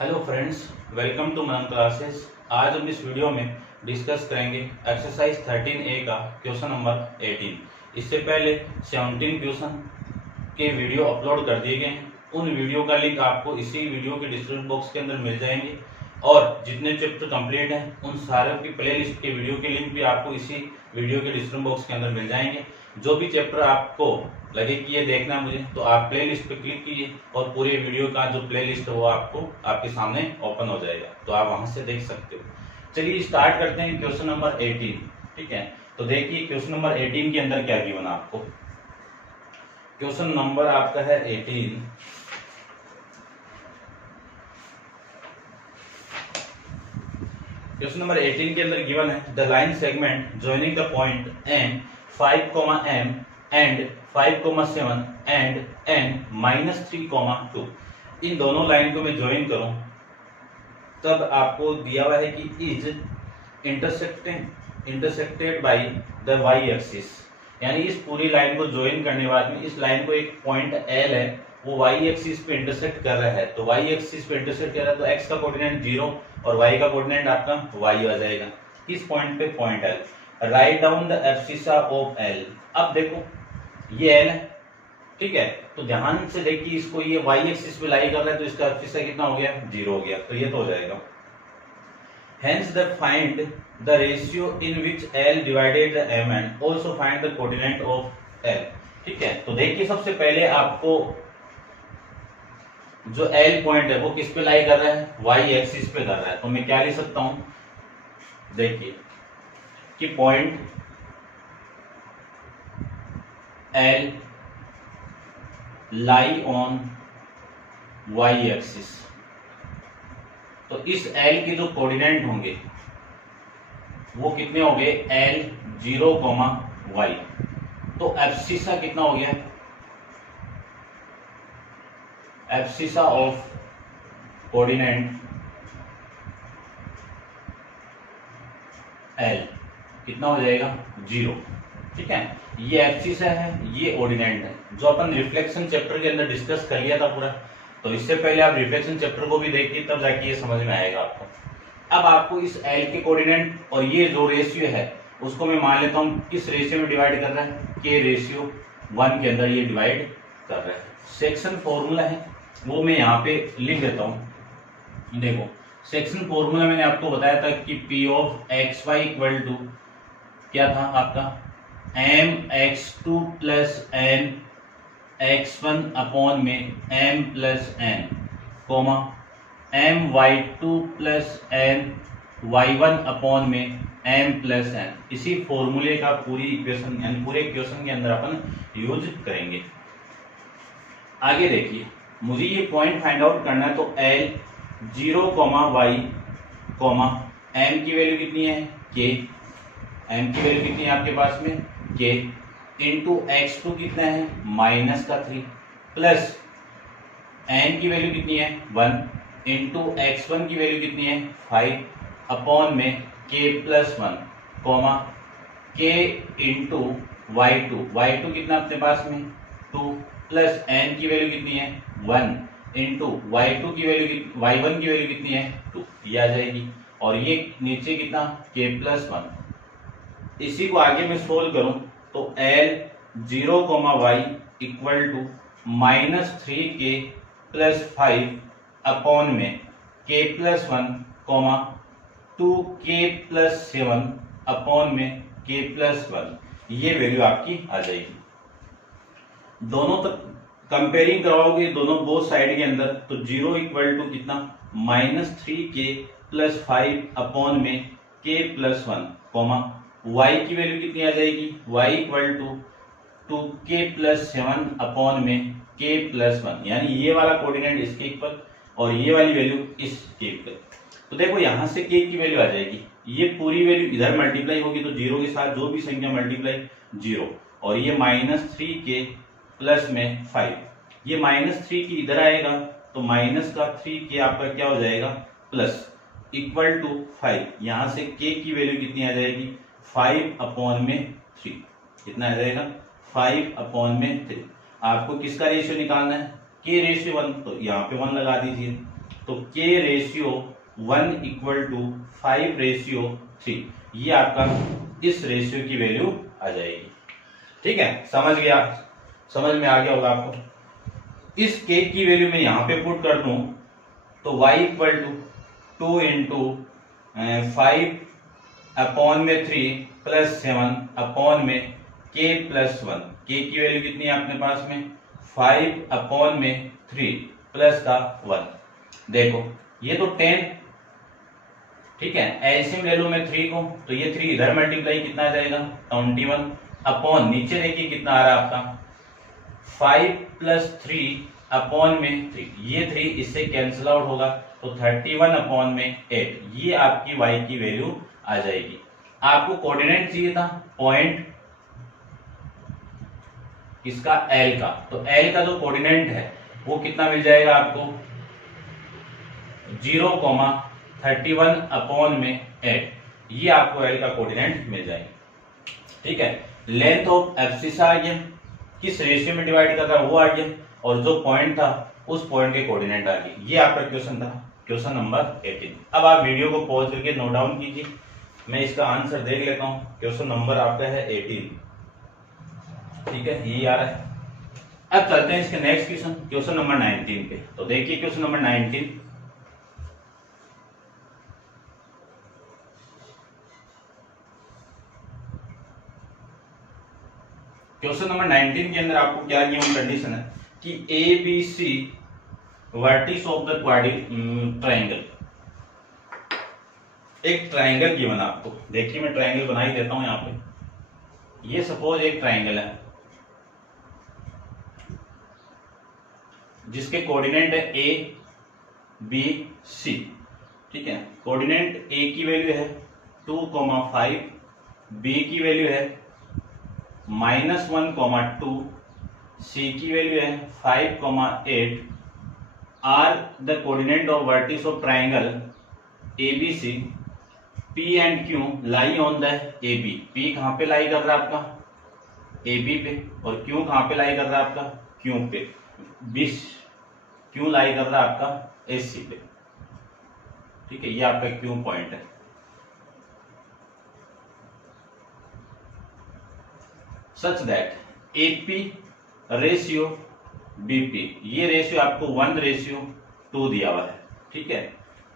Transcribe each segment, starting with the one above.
Hello friends, welcome to Manan classes. आज हम इस वीडियो में डिस्कस करेंगे एक्सरसाइज 13A का क्वेश्चन नंबर 18। इससे पहले 17 क्वेश्चन के वीडियो अपलोड कर दिए गए हैं। उन वीडियो का लिंक आपको इसी वीडियो के डिस्क्रिप्शन बॉक्स के अंदर मिल जाएंगे और जितने चैप्टर कंप्लीट हैं उन सारों की प्लेलिस्ट के वीडियो के लिंक भी आपको इसी वीडियो के डिस्क्रिप्शन बॉक्स के अंदर मिल जाएंगे। जो भी चैप्टर आपको लगे कि ये देखना है मुझे, तो आप प्लेलिस्ट पे क्लिक कीजिए और पूरे वीडियो का जो प्लेलिस्ट है वो आपको आपके सामने ओपन हो जाएगा, तो आप वहां से देख सकते हो। चलिए स्टार्ट करते हैं क्वेश्चन नंबर 18। ठीक है, तो देखिए क्वेश्चन नंबर 18 के अंदर क्या गिवन आपको। क्वेश्चन नंबर आपका है 18। क्वेश्चन नंबर 18 के अंदर गिवन है the line segment joining the point M 5, M and 5, 7 and N -3, 2। इन दोनों लाइन को मैं ज्वाइन करूं तब आपको दिया हुआ है कि is intersected by the y axis, यानी इस पूरी लाइन को ज्वाइन करने के बाद में इस लाइन को एक पॉइंट L है वो y एक्सिस पे इंटरसेक्ट कर रहा है। तो y एक्सिस पे इंटरसेक्ट कर रहा है तो x का कोऑर्डिनेट 0 और y का कोऑर्डिनेट आपका y आ जाएगा। किस पॉइंट पे? Point L। Write down the abscissa of L। अब देखो ये L है, ठीक है, तो ध्यान से देखिए इसको, ये y एक्सिस पे लाई कर रहा है तो इसका एब्सिसा कितना हो गया? 0 हो गया, तो ये तो हो जाएगा। Hence the find the ratio in which L divided the M and also find the coordinate of L। ठीक है, तो देखिए सबसे पहले आपको जो L पॉइंट है वो किस पे लाई कर रहा है? Y एक्सिस पे कर रहा है। तो मैं क्या लिख सकता हूं, देखिए कि point L lie on Y axis. तो इस L के जो कोऑर्डिनेट होंगे वो कितने हो गए? L 0, Y। तो एब्सिसा कितना हो गया? एब्सिसा ऑफ कोऑर्डिनेट L कितना हो जाएगा? 0। ठीक है, ये एब्सिसा है, ये ऑर्डिनेट है, जो अपन रिफ्लेक्शन चैप्टर के अंदर डिस्कस कर लिया था पूरा। तो इससे पहले आप रिफ्लेक्शन चैप्टर को भी देखिए, तब जाके ये समझ में आएगा आपको। अब आपको इस L के कोऑर्डिनेट और ये जो रेशियो है उसको मैं मान लेता हूं किस रेशियो में डिवाइड कर रहा है? K रेशियो 1 के अंदर ये डिवाइड कर रहा है। सेक्शन फॉर्मूला है वो मैं यहाँ पे लिख देता हूं। देखो सेक्शन फॉर्मूला मैंने आपको बताया था कि P of XY equal to क्या था आपका? mx2 plus n x1 upon में m plus n, comma my2 plus n y1 upon में m प्लस n। इसी फॉर्मूले का पूरी इक्वेशन यानी पूरे इक्वेशन के अंदर अपन यूज करेंगे। आगे देखिए, मुझे ये पॉइंट फाइंड आउट करना है, तो L 0, Y, m की वैल्यू कितनी है? K। m की वैल्यू कितनी है आपके पास में? K इंटू x2 कितना है? -3 प्लस n की वैल्यू कितनी है? 1 इंटू x1 की वैल्यू कितनी है? 5 अपॉन में k plus 1, k into y2 कितना अपने पास में? 2 प्लस n की वैल्यू कितनी है? 1 इंटू y1 की वैल्यू कितनी है? 2, ये आ जाएगी। और ये नीचे कितना? k plus 1। इसी को आगे मैं सोल्व करूं तो L 0, Y equal to -3k plus 5 upon में k plus 1, 2k plus 7 upon में k प्लस 1। ये वैल्यू आपकी आ जाएगी। दोनों तक कंपेयरिंग कराओगे दोनों बोथ साइड के अंदर, तो 0 इक्वल टू कितना? -3k प्लस 5 अपॉन में k प्लस 1, y की वैल्यू कितनी आ जाएगी? y equal to 2k plus 7 upon में k प्लस 1, यानी ये वाला कोऑर्डिनेट इसके इक्वल और ये वाली वैल्यू इसके इक्वल। तो देखो यहां से k की वैल्यू आ जाएगी, ये पूरी वैल्यू इधर मल्टीप्लाई होगी तो 0 के साथ जो भी संख्या मल्टीप्लाई 0, और ये -3k प्लस में 5, ये -3 की इधर आएगा तो माइनस का 3k आपका क्या हो जाएगा? Plus equal to 5। यहां से k की वैल्यू कितनी आ जाएगी? 5 अपॉन में 3। कितना आ जाएगा? 5 अपॉन में 3। आपको किसका रेशियो निकालना है? k रेशियो 1, तो यहाँ पे 1 लगा दीजिए। तो k रेशियो 1:5:3, ये आपका इस रेशियो की वैल्यू आ जाएगी। ठीक है, समझ में आ गया होगा आपको। इस k की वैल्यू मैं यहां पे पुट कर दूं तो y = 2 × 5/3 + 7/k + 1। k की वैल्यू कितनी है अपने पास में 5/3 प्लस का 1। देखो ये तो 10, ठीक है, एलसीएम ले लो मैं 3 को, तो ये 3 इधर मल्टीप्लाई कितना आ जाएगा 21 अपॉन, नीचे देखिए कितना आ रहा है आपका 5 + 3/3, ये 3 इससे कैंसिल आउट होगा तो 31/8, ये आपकी y की वैल्यू आ जाएगी। आपको कोऑर्डिनेट चाहिए था पॉइंट किसका L का, तो L का जो कोऑर्डिनेट है वो कितना मिल जाएगा आपको 0,31/8, ये आपको L का कोऑर्डिनेट मिल जाएगा। ठीक है, लेंथ ऑफ एब्सिसा आ गया, किस रेशियो में डिवाइड कर रहा है वो आ गया, और जो पॉइंट था उस पॉइंट के कोऑर्डिनेट आ गए। ये आपका क्वेश्चन था, क्वेश्चन नंबर 18। अब आप वीडियो को पॉज करके नोट डाउन कीजिए, मैं इसका आंसर देख लेता हूं। क्वेश्चन नंबर आपका है 18, ठीक है, ये आ रहा है। अब चलते हैं इसके नेक्स्ट क्वेश्चन, क्वेश्चन नंबर 19 पे। तो देखिए क्वेश्चन नंबर 19, क्वेश्चन नंबर 19 के अंदर आपको क्या गिवन कंडीशन है कि A B C vertices of the triangle, एक ट्राइंगल गिवन आपको। देखिए मैं ट्राइंगल बना ही देता हूं यहां पे। ये सपोज एक ट्राइंगल है जिसके कोऑर्डिनेट है ए बी सी, ठीक है। कोऑर्डिनेट ए की वैल्यू है 2,5, बी की वैल्यू है -1,2, सी की वैल्यू है 5,8, are the coordinate of vertices of triangle ABC, P and Q lie on the AB। P कहां पे लाई कर रहा है आपका AB पे, और Q कहां पे लाई कर रहा है आपका Q पे, Q लाई कर रहा है आपका AC पे, ठीक है। ये आपका Q पॉइंट है। Such that AP ratio BP, ये रेशियो आपको 1:2 दिया हुआ है, ठीक है।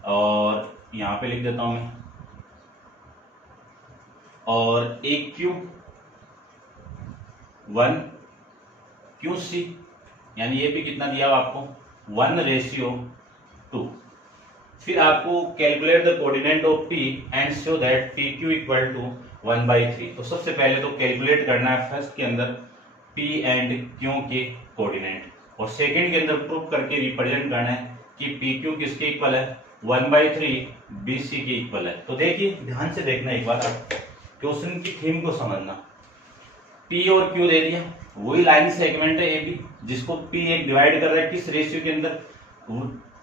और यहां पे लिख देता हूं मैं, और एक Q 1QC, यानी ये भी कितना दिया हुआ आपको 1:2। फिर आपको calculate the coordinate of P and show that PQ = 1/3। तो सबसे पहले तो कैलकुलेट करना है फर्स्ट के अंदर P एंड Q के कोऑर्डिनेट, और सेकंड के अंदर प्रूव करके रिप्रेजेंट करना है कि PQ किसके इक्वल है 1/3 BC के इक्वल है। तो देखिए ध्यान से देखना एक बार, क्वेश्चन की थीम को समझना। P और Q दे दिया, वही लाइन सेगमेंट है AB, जिसको P एक डिवाइड कर रहा है किस रेशियो के अंदर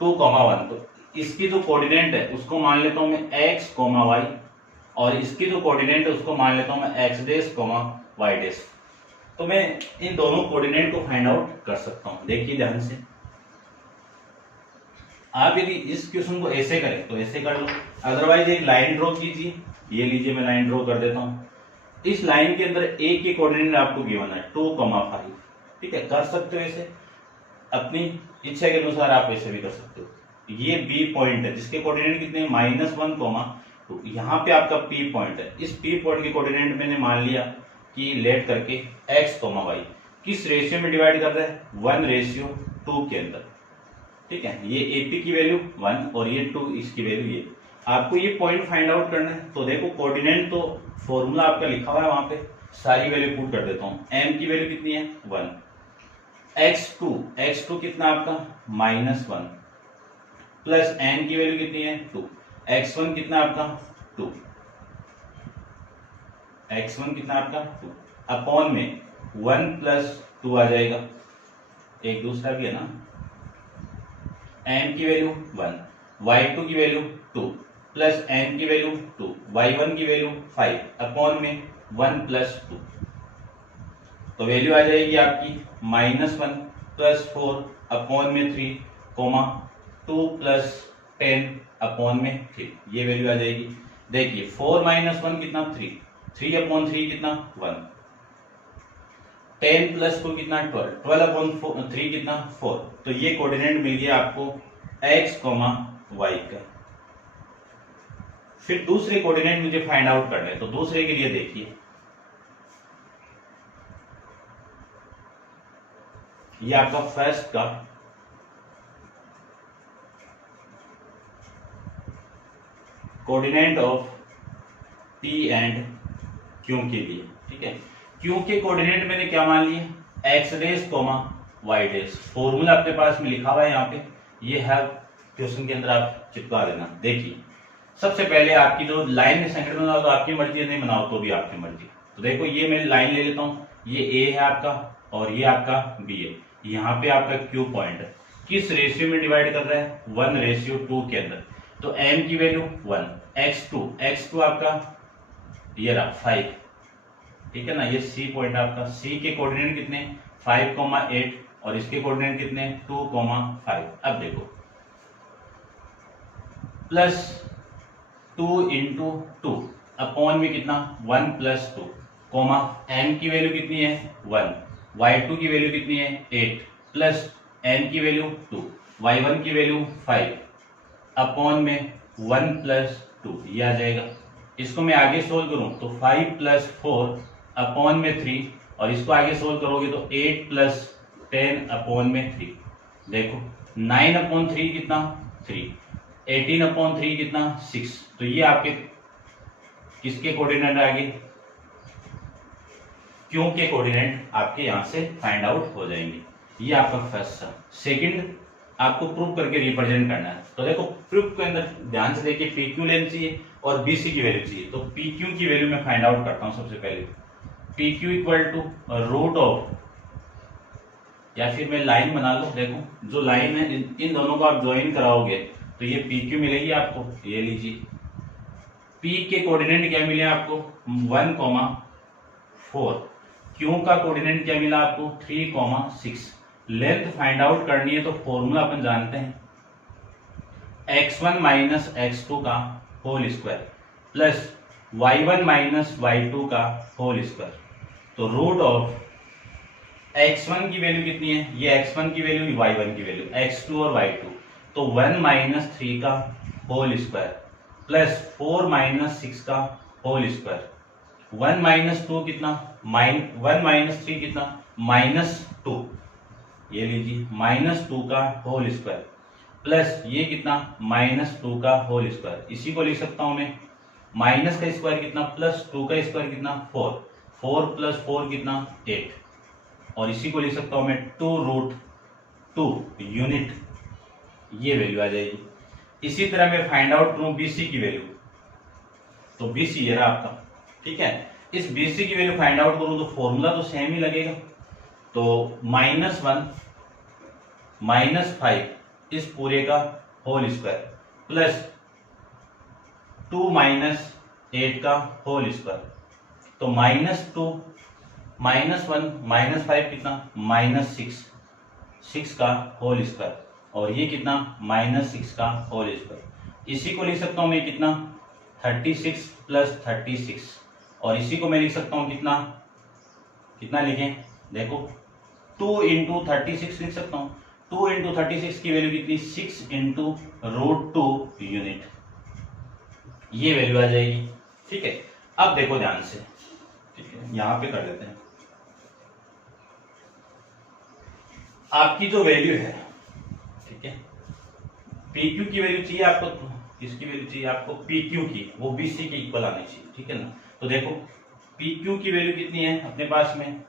2,1। तो इसकी जो कोऑर्डिनेट है उसको मान लेता हूं मैं x, y, और इसकी जो कोऑर्डिनेट है उसको मान लेता हूं मैं x', y'। तो मैं इन दोनों कोऑर्डिनेट को फाइंड आउट कर सकता हूं। देखिए ध्यान से, आप यदि इस क्वेश्चन को ऐसे करें तो ऐसे कर लो, अदरवाइज एक लाइन ड्रॉ कीजिए। ये लीजिए मैं लाइन ड्रॉ कर देता हूं। इस लाइन के अंदर a के कोऑर्डिनेट आपको गिवन है 2,5, ठीक है। कर सकते हो ऐसे, अपनी इच्छा के अनुसार आप ऐसे भी कर सकते हो। ये B पॉइंट है जिसके कोऑर्डिनेट कितने हैं -1,2। यहाँ पे आपका P पॉइंट है, इस P पॉइंट के कोऑर्डिनेट मैंने मान लिया कि लेट करके x, y किस रेशियो में डिवाइड कर रहा है 1:2 के अंदर, ठीक है। ये AP की वैल्यू 1 और ये 2, इसकी वैल्यू ये। आपको ये पॉइंट फाइंड आउट करना है। तो देखो कोऑर्डिनेट तो फॉर्मूला आपका लिखा हुआ है वहां पे, सारी वैल्यू पुट कर देता हूं। m की वैल्यू कितनी है 1, x2 कितना आपका -1, प्लस n की वैल्यू कितनी है 2, x1 कितना आपका 2, x1 कितना आपका 2, अपॉन में 1 + 2 आ जाएगा, एक दूसरा भी है ना। m की वैल्यू 1, y2 की वैल्यू 2, प्लस n की वैल्यू 2, y1 की वैल्यू 5, अपॉन में 1 + 2। तो वैल्यू आ जाएगी आपकी -1 + 4 अपॉन में 3, 2 प्लस 10 अपॉन में 3, ये वैल्यू आ जाएगी। देखिए 4 माइनस 1 कितना 3, 3 अपॉन 3 कितना 1, 10 प्लस 2 कितना 12, 12 अपॉन 3 कितना 4। तो ये कोऑर्डिनेट मिल गया आपको x, y का। फिर दूसरे कोऑर्डिनेट मुझे फाइंड आउट करना है, तो दूसरे के लिए देखिए ये आपका फर्स्ट का coordinate of P and Q के लिए, ठीक है। Q के कोऑर्डिनेट मैंने क्या मान लिए, x dash y dash. Formula अपने पास में लिखा हुआ है यहाँ पे, ये है क्वेश्चन के अंदर आप चिपका देना। देखिए सबसे पहले आपकी जो लाइन में संकट बनाओ तो आपकी मर्जी, नहीं बनाओ तो भी आपकी मर्जी। तो देखो ये मैं लाइन ले लेता हूँ, ये A है आपका और ये आपका B है। यहाँ पे आपका Q पॉइंट है, किस रेशियो में डिवाइड कर रहा है, 1:2 के अंदर। तो M की वैल्यू 1, x2 आपका ये रहा 5, ठीक है ना। ये C पॉइंट आपका, C के कोऑर्डिनेट कितने 5,8 और इसके कोऑर्डिनेट कितने 2,5। अब देखो प्लस 2 इंटू 2 अपॉन में कितना 1 प्लस 2 कोमा m की वैल्यू कितनी है 1, y2 की वैल्यू कितनी है 8 प्लस n की वैल्यू 2, y1 की वैल्यू 5 अपॉन में 1 प्लस 2, ये आ जाएगा। इसको मैं आगे सोल्व करूं तो 5 प्लस 4 अपॉन में 3 और इसको आगे सोल्व करोगे तो 8 प्लस 10 अपॉन में 3। देखो 9 अपॉन 3 कितना 3, 18 अपॉन 3 कितना 6। तो ये आपके किसके कोऑर्डिनेट आ गए, क्यों के कोऑर्डिनेट आपके यहां से फाइंड आउट हो जाएंगे। ये आपका फर्स्ट था। सेकंड आपको प्रूफ करके रिप्रेजेंट करना है। तो देखो प्रूफ के अंदर ध्यान से देखिए PQ लेनी चाहिए और BC की वैल्यू चाहिए। तो PQ की वैल्यू मैं फाइंड आउट करता हूं सबसे पहले। PQ equal to root of, या फिर मैं लाइन बना लो, देखो जो लाइन है इन दोनों को आप ज्वाइन कराओगे तो ये PQ मिलेगी आपको, ये लीजिए। P के कोऑर्डिनेट क्या मिले आपको 1,4, Q का कोऑर्डिनेट क्या मिला आपको 3,6। लेंथ फाइंड आउट करनी है तो फॉर्मूला अपन जानते हैं, x1 माइनस x2 का whole square plus y1 minus y2 का होल स्क्वायर। तो रूट ऑफ x1 की वैल्यू कितनी है, ये x1 की वैल्यू, y1 की वैल्यू, x2 और y2, तो 1 माइनस 3 का होल स्क्वायर प्लस 4 माइनस 6 का होल स्क्वायर। 1 माइनस 2 कितना 1 माइनस 3 कितना -2, ये लीजिए -2 का होल स्क्वायर प्लस ये कितना -2 का होल स्क्वायर। इसी को लिख सकता हूं मैं, माइनस का स्क्वायर कितना प्लस 2 का स्क्वायर कितना 4, 4 प्लस 4 कितना 8 और इसी को लिख सकता हूं मैं 2√2 यूनिट, ये वैल्यू आ जाएगी। इसी तरह मैं फाइंड आउट करूं BC की वैल्यू, तो BC ये रहा आपका, ठीक है। इस BC की वैल्यू फाइंड आउट करूं तो फॉर्मूला तो सेम ही लगेगा। तो -1 -5 इस पूरे का होल स्क्वायर प्लस 2 माइनस 8 का होल स्क्वायर। तो -2 -1 -5 कितना -6 का होल स्क्वायर और ये कितना -6 का होल स्क्वायर। इसी को लिख सकता हूं मैं कितना 36 प्लस 36 और इसी को मैं लिख सकता हूं कितना कितना लिखें, देखो 2 इंटू 36 लिख सकता हूं। 2 इंटू 36 की वैल्यू कितनी 6 इंटू √2 यूनिट, ये वैल्यू आ जाएगी, ठीक है। अब देखो ध्यान से, ठीक है, यहां पे कर देते हैं। आपकी जो वैल्यू है, ठीक है, PQ की वैल्यू चाहिए आपको, इसकी वैल्यू चाहिए आपको PQ की, वो BC के इक्वल आनी चाहिए, ठीक है ना। तो देखो PQ की वैल्यू कितनी है अपने पास में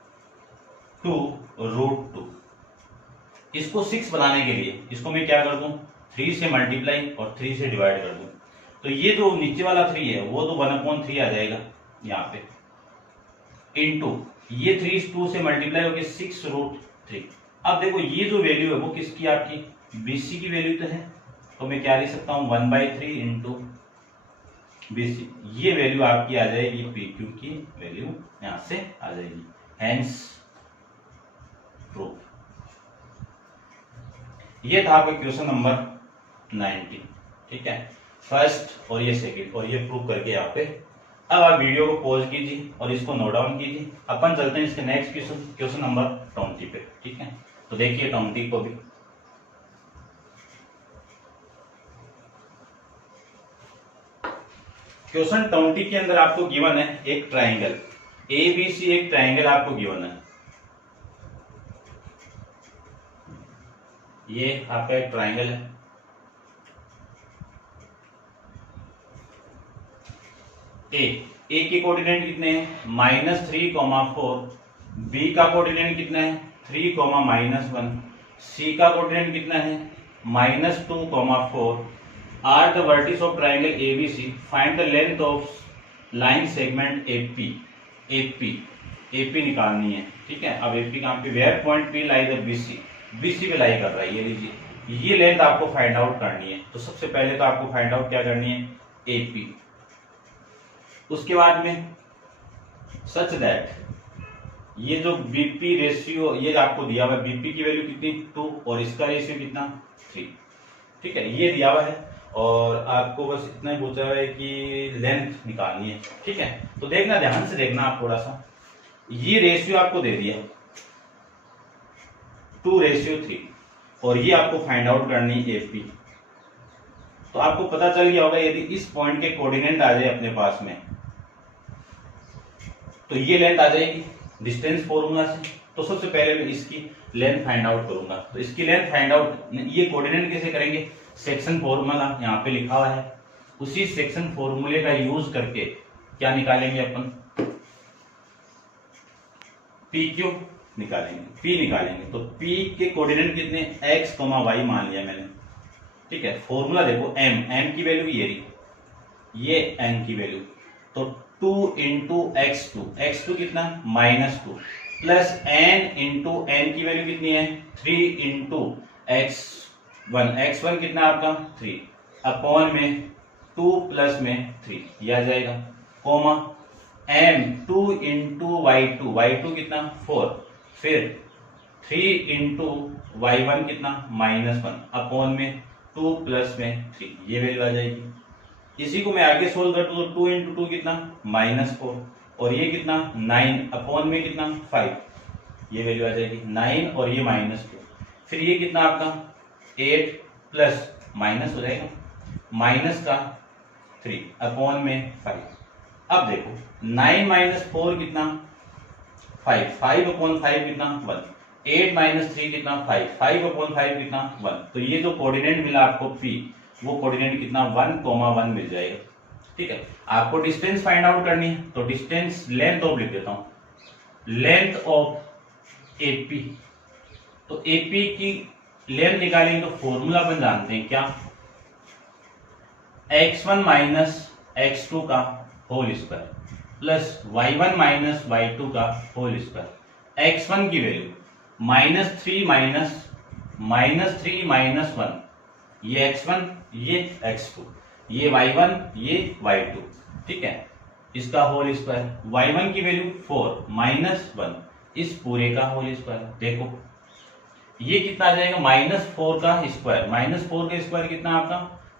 2√2। इसको 6 बनाने के लिए इसको मैं क्या कर दूं 3 से मल्टीप्लाई और 3 से डिवाइड कर दूं। तो ये जो नीचे वाला 3 है वो तो 1/3 आ जाएगा यहाँ पे, इनटू ये 3 2 से मल्टीप्लाई होकर 6√3। अब देखो ये जो वैल्यू है वो किसकी, आपकी BC की वैल्यू तो है, तो मैं क्या लिख सकता हूं 1/3 इंटू BC। ये वैल्यू आपकी आ जाएगी PQ की वैल्यू यहां से आ जाएगी, हेंस प्रूफ। ये था आपका क्वेश्चन नंबर 90, ठीक है, फर्स्ट और ये सेकंड, और ये प्रूव करके यहाँ पे। अब आप वीडियो को पॉज कीजिए और इसको नोट डाउन कीजिए। अपन चलते हैं इसके नेक्स्ट क्वेश्चन नंबर 20 पे, ठीक है। तो देखिए 20 को भी, क्वेश्चन 20 के अंदर आपको गिवन है एक ट्राइंगल ABC, एक ट्राइंगल आपको गिवन है। ये आपका एक ट्राइंगल है, ए के कोऑर्डिनेट कितने हैं -3,4, बी का कोऑर्डिनेट कितना है 3,-1, सी का कोऑर्डिनेट कितना है -2,4। Are the vertices of triangle ABC, find the length of line segment AP निकालनी है, ठीक है। अब AP कहां पे, where point P lie the BC पे लाई कर रहा है, ये लीजिए, ये लेंथ आपको फाइंड आउट करनी है। तो सबसे पहले तो आपको फाइंड आउट क्या करनी है, AP। उसके बाद में सच दैट ये जो BP रेशियो ये आपको दिया हुआ है, BP की वैल्यू कितनी 2 और इसका रेशियो कितना 3, ठीक है, ये दिया हुआ है। और आपको बस इतना ही पूछा है कि लेंथ निकालनी है, ठीक है। तो देखना, ध्यान से देखना आप थोड़ा सा, ये रेशियो आपको दे दिया 2:3 और ये आपको फाइंड आउट करनी है AP। तो आपको पता चल गया होगा, यदि इस पॉइंट के कोऑर्डिनेट आ जाए अपने पास में तो ये लेंथ आ जाएगी डिस्टेंस फॉर्मूला से। तो सबसे पहले मैं इसकी लेंथ फाइंड आउट करूंगा। तो इसकी लेंथ फाइंड आउट, ये कोऑर्डिनेट कैसे करेंगे, सेक्शन फॉर्मूला यहाँ पे लिखा हुआ है, उसी सेक्शन फॉर्मूले का यूज करके क्या निकालेंगे अपन, PQ निकालेंगे, P निकालेंगे। तो P के कोऑर्डिनेट कितने x, y मान लिया मैंने, ठीक है। फॉर्मूला देखो, m की वैल्यू ये n की वैल्यू, तो 2 इंटू x2 कितना -2 प्लस n इंटू n की वैल्यू कितनी है 3 इंटू x1 कितना आपका 3 अपॉन में 2 प्लस में 3 ये आ जाएगा, कोमा m 2 इंटू y2 कितना 4, फिर 3 इंटू y1 कितना -1 अपॉन में 2 प्लस में 3 ये वैल्यू आ जाएगी। इसी को मैं आगे सोल्व कर दूं तो 2 इंटू 2 कितना -4 और ये कितना 9 अपॉन में कितना 5 ये वैल्यू आ जाएगी 9 और ये -2, फिर ये कितना आपका 8 प्लस माइनस हो जाएगा माइनस का 3 अपॉन में 5। अब देखो 9 - 4 कितना 5 अपॉन 5 कितना 1, 8 - 3 कितना 5 अपॉन 5 कितना 1। तो ये जो कोऑर्डिनेट मिला आपको P वो कोऑर्डिनेट कितना 1,1 मिल जाएगा, ठीक है। आपको डिस्टेंस फाइंड आउट करनी है तो डिस्टेंस लेंथ ऑफ लिख देता हूं, लेंथ ऑफ AP। तो AP की लेंथ निकालेंगे तो फॉर्मूला अपन जानते हैं क्या, x1 - x2 का whole square plus y1 - y2 का होल स्क्वायर। x1 की वैल्यू -3 - 1 ये x1 ये x2 ये y1 ये y2, ठीक है, इसका होल स्क्वायर। y1 की वैल्यू 4 -1 इस पूरे का होल स्क्वायर। देखो ये कितना आ जाएगा -4 का स्क्वायर, -4 का स्क्वायर कितना आपका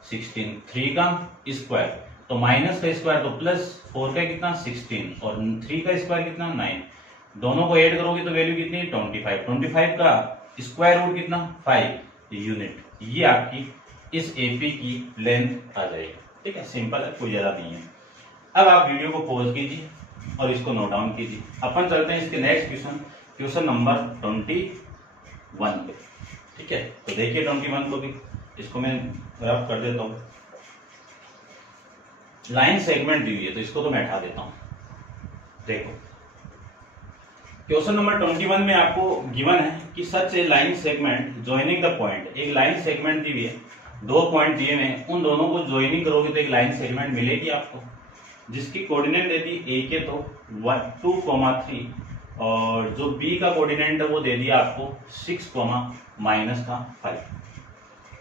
16, 3 का स्क्वायर तो माइनस का स्क्वायर तो प्लस 4 का कितना 16 और 3 का स्क्वायर कितना 9, दोनों को ऐड करोगे तो वैल्यू कितनी 25 का स्क्वायर रूट कितना 5 यूनिट। ये आपकी इस AP की लेंथ आ जाएगी, ठीक है, सिंपल है, कोई ज्यादा नहीं है। अब आप वीडियो को पॉज कीजिए और इसको नोट डाउन कीजिए। अपन चलते हैं इसके नेक्स्ट क्वेश्चन नंबर 21 पे, ठीक है। तो देखिए 21 को भी, इसको मैं रफ कर देता हूं। लाइन सेगमेंट दी हुई है तो इसको तो मैं हटा देता हूं। देखो क्वेश्चन नंबर 21 में आपको गिवन है कि such a line segment joining the point, एक लाइन सेगमेंट दी हुई है, 2 पॉइंट दिए हुए हैं, उन दोनों को ज्वाइनिंग करोगे तो एक लाइन सेगमेंट मिलेगी आपको, जिसकी कोऑर्डिनेट दे दी A के तो 2,3 और जो B का कोऑर्डिनेट है वो दे दिया आपको 6, -5।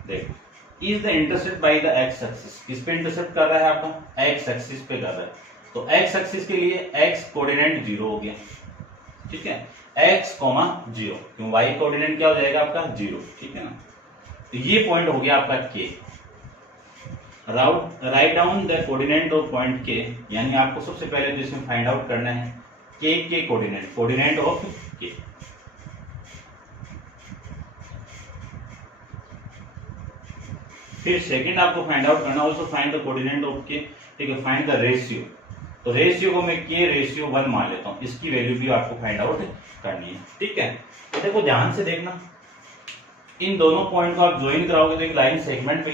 देखो is the intercept by the x axis, किस पे इंटरसेप्ट कर रहा है आपका x एक्सिस पे कर रहा है। तो x एक्सिस के लिए x कोऑर्डिनेट 0 हो गया, ठीक है, x, 0 क्यों y कोऑर्डिनेट क्या हो जाएगा आपका 0, ठीक है ना। तो ये पॉइंट हो गया आपका K। Write down the coordinate of point के, यानी आपको सबसे पहले तो इसमें फाइंड आउट करना है के कोऑर्डिनेट ऑफ के। फिर सेकंड आपको फाइंड आउट करना also find the coordinate of के, ठीक है, फाइंड द रेशियो। तो रेशियो को मैं के रेशियो 1 मान लेता हूं, इसकी वैल्यू भी आपको फाइंड आउट करनी है, ठीक है। तो देखो ध्यान से देखना, इन दोनों पॉइंट को आप ज्वाइन कराओगे तो एक लाइन सेगमेंट पे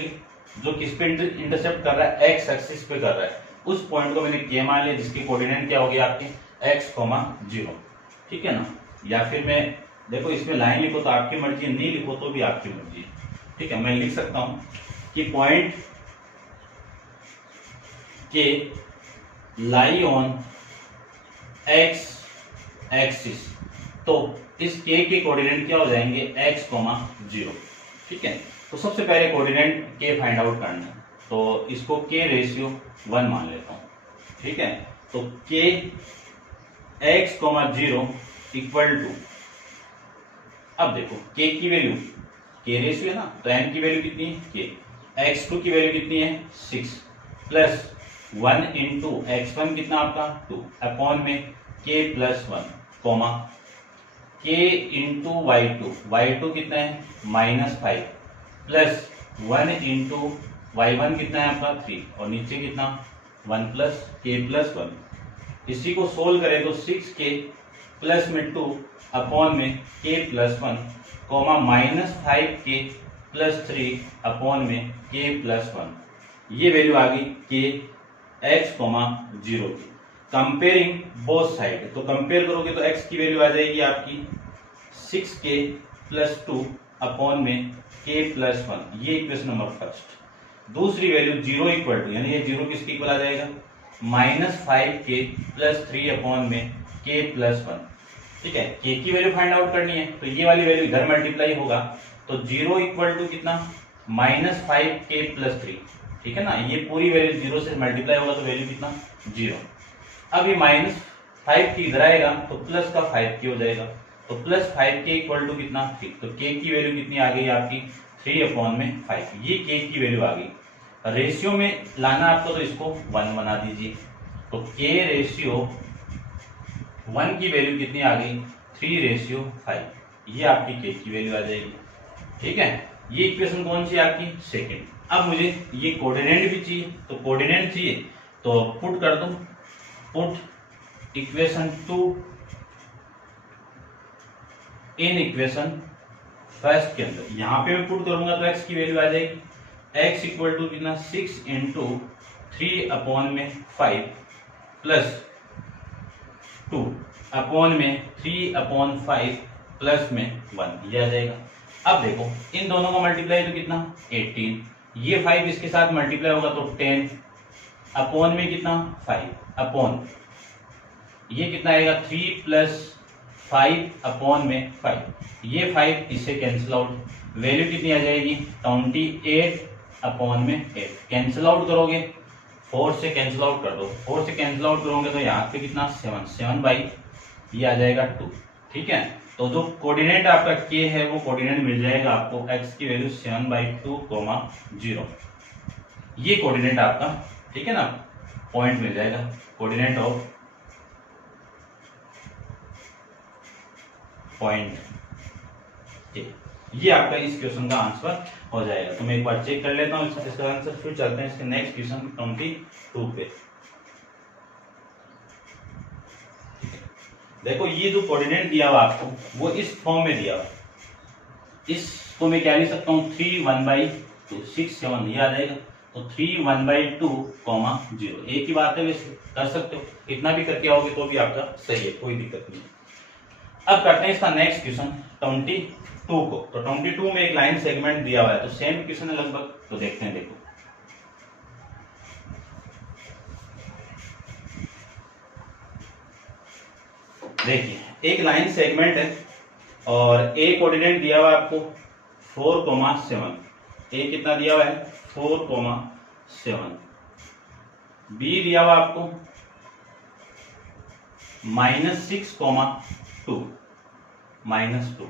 जो किस पे इंटरसेप्ट कर रहा है, एक्स एक्सिस पे कर रहा है, उस पॉइंट को मैंने के मान लिया, जिसकी कोऑर्डिनेट क्या होगी आपकी x, 0, ठीक है ना। या फिर मैं देखो इसमें लाइन लिखो तो आपकी मर्जी है, नहीं लिखो तो भी आपकी मर्जी है, ठीक है। मैं लिख सकता हूं कि पॉइंट के लाई ऑन x एक्सिस, तो इस के कोऑर्डिनेट क्या हो जाएंगे x, 0, ठीक है। तो सबसे पहले कोऑर्डिनेट के फाइंड आउट करना है, तो इसको के रेशियो 1 मान लेता हूं, ठीक है। तो के x, 0 इक्वल टू, अब देखो के की वैल्यू, के रेशियो है ना, तो n की वैल्यू कितनी है के, x2 की वैल्यू कितनी है 6 प्लस 1 इंटू x1 कितना आपका 2 अपॉन में k plus 1 comma k into y2 कितना है -5 प्लस 1 इंटू y1 कितना है आपका 3 और नीचे कितना 1 प्लस k प्लस 1। इसी को सोल्व करें तो 6k प्लस में 2 अपॉन में k plus 1 comma -5k plus 3 upon में k प्लस 1। ये वैल्यू आ गई k x, 0 की। कंपेयरिंग बोथ साइड, तो कंपेयर करोगे तो x की वैल्यू आ जाएगी आपकी 6k प्लस 2 अपॉन में k प्लस 1, ये इक्वेशन नंबर फर्स्ट। दूसरी वैल्यू 0 इक्वल टू, यानी ये 0 किसके इक्वल आ जाएगा -5k प्लस 3 अपॉन में k प्लस 1, ठीक है। k की वैल्यू फाइंड आउट करनी है, तो ये वाली वैल्यू इधर मल्टीप्लाई होगा, तो 0 इक्वल टू कितना -5k प्लस 3, ठीक है ना। ये पूरी वैल्यू 0 से मल्टीप्लाई होगा तो वैल्यू कितना 0। अब ये -5k इधर आएगा तो प्लस का 5k हो जाएगा, तो प्लस 5k इक्वल टू कितना 3, तो k की वैल्यू कितनी आ गई आपकी 3 अपॉन में 5, ये k की वैल्यू आ गई। रेशियो में लाना आपको तो इसको 1 बना दीजिए, तो k रेशियो 1 की वैल्यू कितनी आ गई 3:5, ये आपकी k की वैल्यू आ जाएगी, ठीक है। ये इक्वेशन कौन सी आपकी सेकंड। अब मुझे ये कोऑर्डिनेट भी चाहिए, तो कोऑर्डिनेट चाहिए तो पुट कर दूं, put equation 2 in equation first के अंदर। यहां पे मैं पुट करूंगा तो x की वैल्यू आ जाएगी x इक्वल टू कितना 6 इंटू 3 अपॉन में 5 प्लस 2 अपॉन में 3 अपॉन 5 प्लस में 1, ये आ जाएगा। अब देखो इन दोनों का मल्टीप्लाई तो कितना 18, ये 5 इसके साथ मल्टीप्लाई होगा तो 10 अपॉन में कितना 5 अपॉन ये कितना आएगा 3 प्लस 5 अपॉन में 5, ये 5 इससे कैंसिल आउट, वैल्यू कितनी आ जाएगी 28 अपॉन में 8। कैंसिल आउट करोगे 4 से कैंसिल आउट कर दो, 4 से कैंसिल आउट करोगे तो यहाँ पे कितना 7 बाई ये आ जाएगा 2, ठीक है। तो जो कोऑर्डिनेट आपका k है वो कोऑर्डिनेट मिल जाएगा आपको x की वैल्यू 7/2, 0, ये कोऑर्डिनेट आपका, ठीक है ना, पॉइंट मिल जाएगा कोऑर्डिनेट ऑफ पॉइंट k। ये आपका इस क्वेश्चन का आंसर हो जाएगा। तो मैं एक बार चेक कर लेता हूँ इसका आंसर, फिर चलते हैं इसके नेक्स्ट क्वेश्चन 22 पे। देखो ये जो कोऑर्डिनेट दिया हुआ आपको वो इस फॉर्म में दिया हुआ, इसको मैं क्या लिख सकता हूँ 3 1/2 6 7, ये आ जाएगा। तो 3 1/2, 0, एक ही बात है, वैसे कर सकते हो, इतना भी करके आओगे तो भी आपका सही है, कोई दिक्कत नहीं। अब करते हैं इसका नेक्स्ट क्वेश्चन 22 को। तो 22 में एक लाइन सेगमेंट दिया हुआ है, तो सेम क्वेश्चन है लगभग, तो देखते हैं। देखो देखिए एक लाइन सेगमेंट है और ए कोऑर्डिनेट दिया हुआ है आपको 4,7, ए कितना दिया हुआ है 4,7, बी दिया हुआ आपको -6,2, -2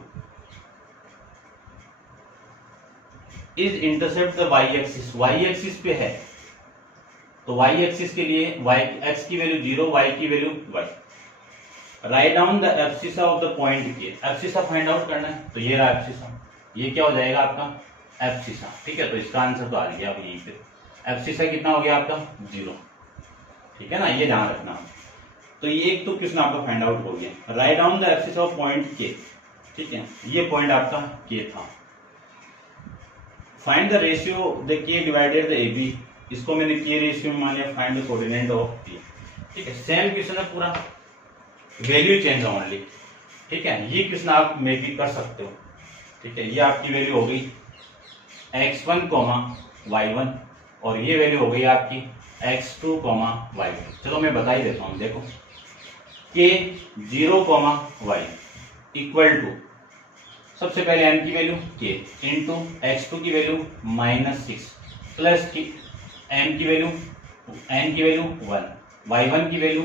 is intercept the Y axis, Y axis पे है तो y एक्सिस के लिए y x की वैल्यू 0, y की value y। Write down the abscissa of the point के, एब्सिसा फाइंड आउट करना है, तो ये रहा एब्सिसा, ये क्या हो जाएगा आपका एब्सिसा। ठीक है, तो इसका आंसर तो आ गया अब यहीं पे, एब्सिसा कितना हो गया आपका 0। ठीक है ना, ये ध्यान रखना। तो ये एक तो क्वेश्चन आपका फाइंड आउट हो गया। Write down the abscissa of point के, ठीक है, ये पॉइंट आपका के था। फाइंड द रेशियो द के डिवाइडेड द ए बी, इसको मैंने के रेशियो में मान लिया। Find the coordinate of P. ठीक है, सेम क्वेश्चन है पूरा, वैल्यू चेंज ओनली। ठीक है, ये क्वेश्चन आप मे भी कर सकते हो। ठीक है, ये आपकी वैल्यू हो गई x1, y1 और ये वैल्यू हो गई आपकी x2, y2। चलो मैं बता ही देता हूं। देखो k 0, y इक्वल टू, सबसे पहले n की वैल्यू k इंटू x2 की वैल्यू -6 प्लस की n की वैल्यू 1, y1 की वैल्यू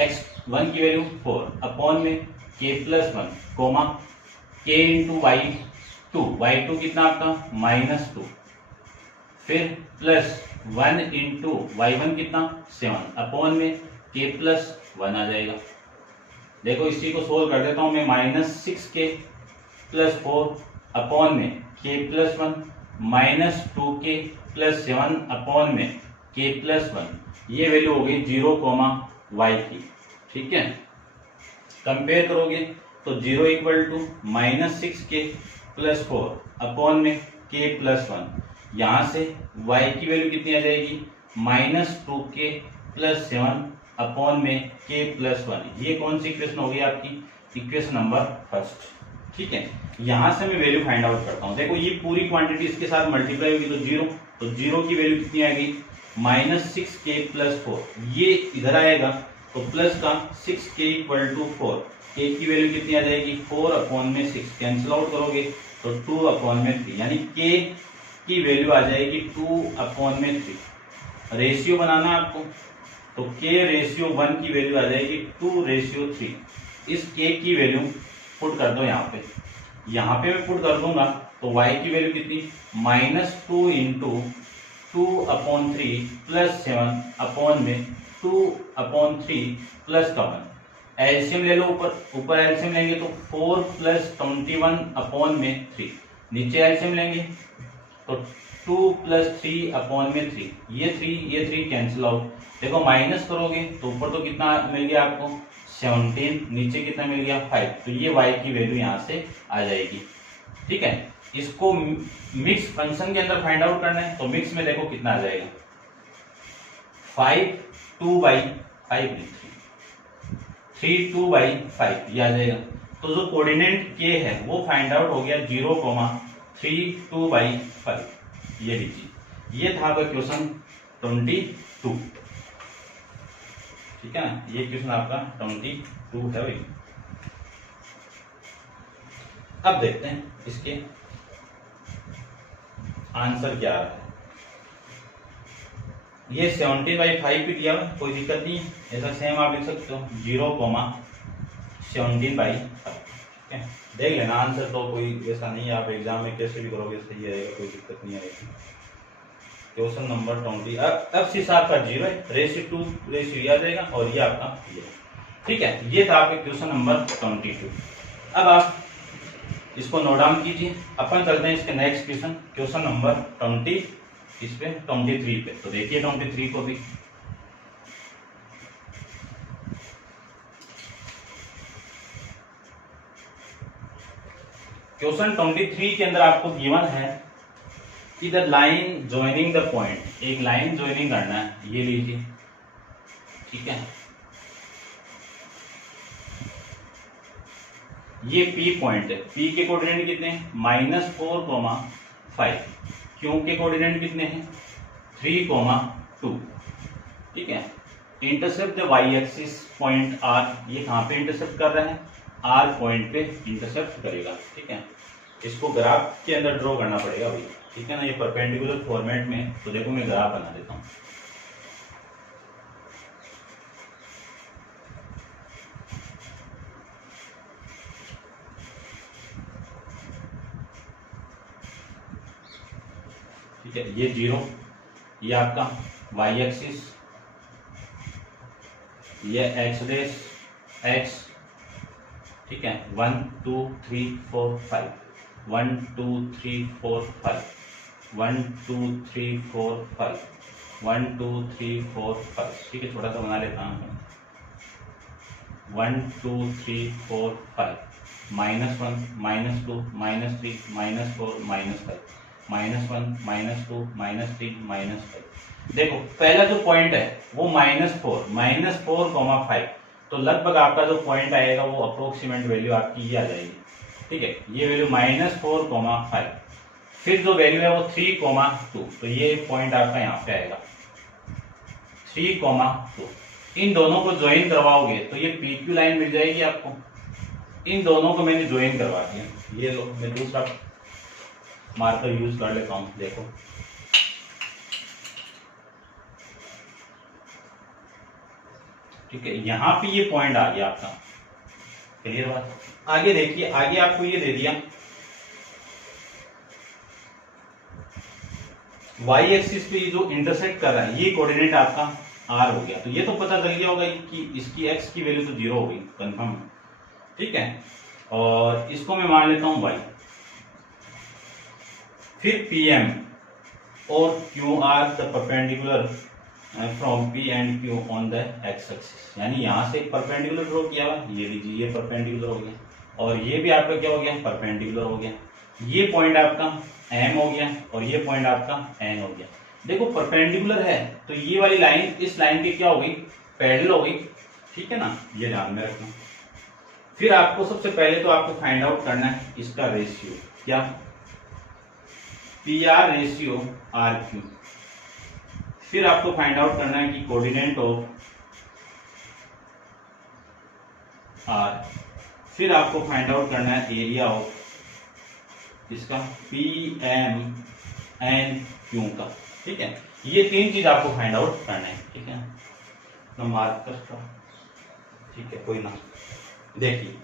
x1 की वैल्यू 4 अपॉन में k+1 coma k into y2 कितना आपका -2, फिर प्लस 1 इंटू y1 कितना 7 अपॉन में k+1 आ जाएगा। देखो इसी को सोल्व कर देता हूं मैं। -6k + 4 अपॉन में k+1 -2k + 7 अपॉन में k+1, ये वैल्यू हो गई 0, y की। ठीक है, कंपेयर करोगे तो 0 इक्वल टू -6k + 4 अपॉन में k+1, यहां से y की वैल्यू कितनी आ जाएगी -2k + 7 अपॉन में k+1। ये कौन सी इक्वेशन होगी आपकी इक्वेशन नंबर फर्स्ट। ठीक है, यहां से मैं वैल्यू फाइंड आउट करता हूं। देखो ये पूरी क्वांटिटी इसके साथ मल्टीप्लाई होगी तो 0, तो 0 की वैल्यू कितनी आएगी -6k + 4, ये इधर आएगा तो प्लस का 6k = 4, k की वैल्यू कितनी आ जाएगी 4 अपॉन में 6, कैंसिल आउट करोगे तो 2 अपॉन में 3, यानी k की वैल्यू आ जाएगी 2 अपॉन में 3। रेशियो बनाना है आपको, तो k रेशियो 1 की वैल्यू आ जाएगी 2 रेशियो 3। इस k की वैल्यू पुट कर दो यहाँ पे मैं पुट कर दूंगा तो y की वैल्यू कितनी -2 इंटू 2/3 + 7 अपॉन में 2/3 + 1। एलसीएम ले लो, ऊपर एलसीएम लेंगे तो 4 + 21 अपॉन में 3, नीचे एलसीएम लेंगे तो 2 + 3 अपॉन में 3, ये 3 कैंसिल आउट। देखो माइनस करोगे तो ऊपर तो कितना मिल गया आपको 17, नीचे कितना मिल गया 5, तो ये y की वैल्यू यहाँ से आ जाएगी। ठीक है, इसको मिक्स फंक्शन के अंदर फाइंड आउट करना है, तो मिक्स में देखो कितना आ जाएगा 5 2/5 3 2/5 ये आ जाएगा। तो जो कोऑर्डिनेट k है वो फाइंड आउट हो गया 0, 3 2/5, ये लीजिए। ये था आपका क्वेश्चन 22। ठीक है ना, ये क्वेश्चन आपका 22 है भाई। अब देखते हैं इसके आंसर क्या है। ये 17/5 भी दिया हुआ, कोई दिक्कत नहीं है, ऐसा सेम आप लिख सकते हो 0, 17/5। ठीक है, देख लेना आंसर, तो कोई ऐसा नहीं है, आप एग्जाम में कैसे भी करोगे सही आएगा, कोई दिक्कत नहीं आएगी। Question number 20। अब सी साथ का 0 है, रेशियो 2 रेशियो आ जाएगा और ये आपका ये। ठीक है, ये था आपके क्वेश्चन नंबर 22। अब आप इसको नोट डाउन कीजिए। अपन चलते हैं इसके नेक्स्ट क्वेश्चन नंबर 20, इस पे 23 पे। तो देखिए 23 को भी। क्वेश्चन 23 के अंदर आपको गिवन है कि the line joining the point, एक लाइन ज्वाइनिंग करना है, ये लीजिए। ठीक है, ये P पॉइंट है, P के कोऑर्डिनेट कितने हैं -4, 5, Q के कोऑर्डिनेट कितने हैं 3, 2। ठीक है, intercept the y axis point R, ये कहाँ पे इंटरसेप्ट कर रहे हैं R पॉइंट पे इंटरसेप्ट करेगा। ठीक है, इसको ग्राफ के अंदर ड्रॉ करना पड़ेगा भाई। ठीक है ना, ये परपेंडिकुलर फॉर्मेट में, तो देखो मैं ग्राफ बना देता हूँ। ठीक है, ये 0, ये आपका वाई एक्सिस, ये एक्स डेस एक्स, ठीक है, 1 2 3 4 5, 1 2 3 4 5, 1 2 3 4 5, 1 2 3 4 5, ठीक है, छोटा सा बना लेता हूँ, 1 2 3 4 5, -1 -2 -3 -4 -5, -1 -2 -3 -5। देखो पहला जो पॉइंट है वो -4 5, तो लगभग आपका जो पॉइंट आएगा वो अप्रोक्सीमेट वैल्यू आपकी ये आ जाएगी, ठीक है, ये वैल्यू -4 5। फिर जो वैल्यू है वो 3 2, तो ये पॉइंट आपका यहाँ पे आएगा 3 2। इन दोनों को ज्वाइन करवाओगे तो ये PQ लाइन मिल जाएगी आपको। इन दोनों को मैंने ज्वाइन करवा दिया, ये लो, मैं दूसरा मार्कर यूज कर लेता हूं, देखो ठीक है, यहां पे ये पॉइंट आ गया आपका, क्लियर बात। आगे देखिए, आगे आपको ये दे दिया वाई एक्सिस पे जो इंटरसेक्ट कर रहा है ये कोऑर्डिनेट आपका R हो गया, तो ये तो पता चल गया होगा कि इसकी x की वैल्यू तो 0 हो गई कंफर्म, ठीक है, और इसको मैं मान लेता हूं y। फिर PM और QR the perpendicular from P and Q on the x axis, यानी यहां से एक परपेंडिकुलर ड्रॉ किया हुआ, ये लीजिए ये परपेंडिकुलर हो गया, और ये भी आपका क्या हो गया, परपेंडिकुलर हो गया। ये पॉइंट आपका M हो गया और ये पॉइंट आपका N हो गया। देखो परपेंडिकुलर है तो ये वाली लाइन इस लाइन की क्या हो गई, पैरेलल हो गई, ठीक है ना, ये ध्यान में रखना। फिर आपको सबसे पहले तो आपको फाइंड आउट करना है इसका रेशियो, क्या, PR रेशियो RQ। फिर आपको फाइंड आउट करना है कि कोऑर्डिनेट ऑफ R। फिर आपको फाइंड आउट करना है एरिया ऑफ इसका PMNQ का, ठीक है, ये तीन चीज आपको फाइंड आउट करना है, ठीक है ना, मार्क करता, ठीक है, कोई ना। देखिए